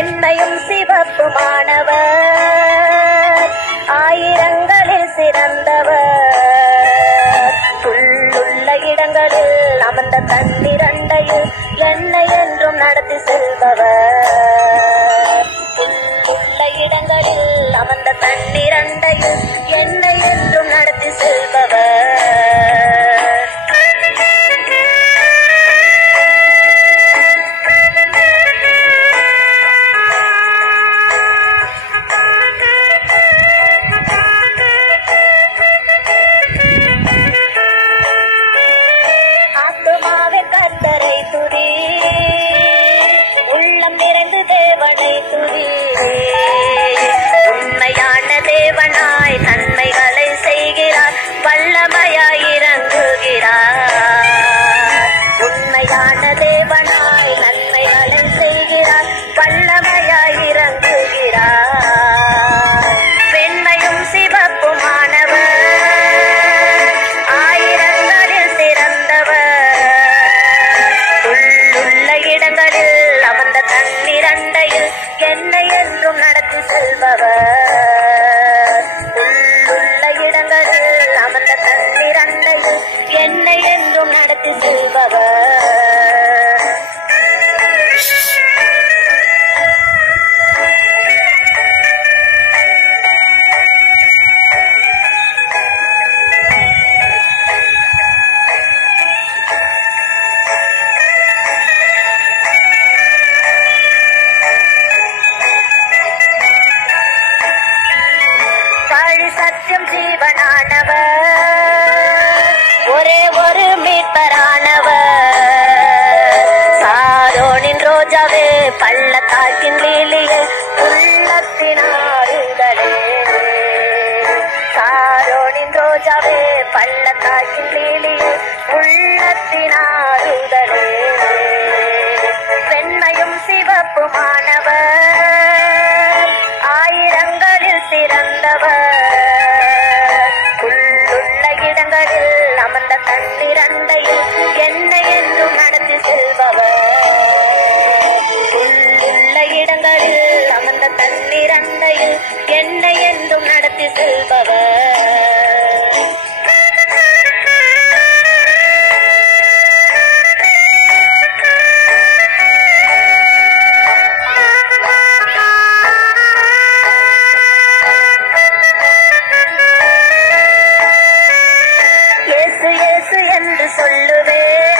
வெண்மையும் சிவப்புமானவர், ஆயிரங்களில் சிறந்தவர். புல்லுள்ள இடங்களில் அமர்ந்த தன்னிரண்டையில் என்னை என்றும் நடத்தி செல்பவர். புல்லுள்ள இடங்களில் அமர்ந்த தன்னிரண்டையில் என்னை என்றும் நடத்தி செல்பவர். உண்மையான தேவனாய் நன்மைகளை செய்கிறார், வல்லமையாய் இறங்குகிறார். உண்மையான தேவனாய் நன்மைகளை செய்கிறார், வல்லமையாய் இறங்குகிறார். வெண்மையும் சிவப்புமானவர், ஆயிரங்களில் சிறந்தவர். உள்ளுள்ள இடங்களில் அமர்ந்த தன்னிரண்டையில் என்னை என்றும் நடத்தி செல்பவர். உள்ளுள்ள இடங்களில் அமர்ந்த தன்னிரண்டையில் என்னை என்றும் நடத்தி செல்பவர். சத்தியம் ஜீவனானவர், ஒரே ஒரு மீட்பரானவர். சாரோனின் ரோஜாவே, பள்ளத்தாக்கின் லீலியே, உள்ளத்தின் ஆறுதலே. சாரோனின் ரோஜாவே, பள்ளத்தாக்கின் லீலியே, உள்ளத்தின் ஆறுதலே. வெண்மையும் சிவப்புமானவர், ஆயிரங்களில் சிறந்தவர். உள்ளுள்ள இடங்களில் அமர்ந்த தன்னிரண்டையில் என்னை என்றும் நடத்தி செல்பவர். உள்ளுள்ள இடங்களில் அமர்ந்த தன்னிரண்டையில் என்னை என்றும் நடத்தி செல்பவர். என்று சொல்லுவேன்,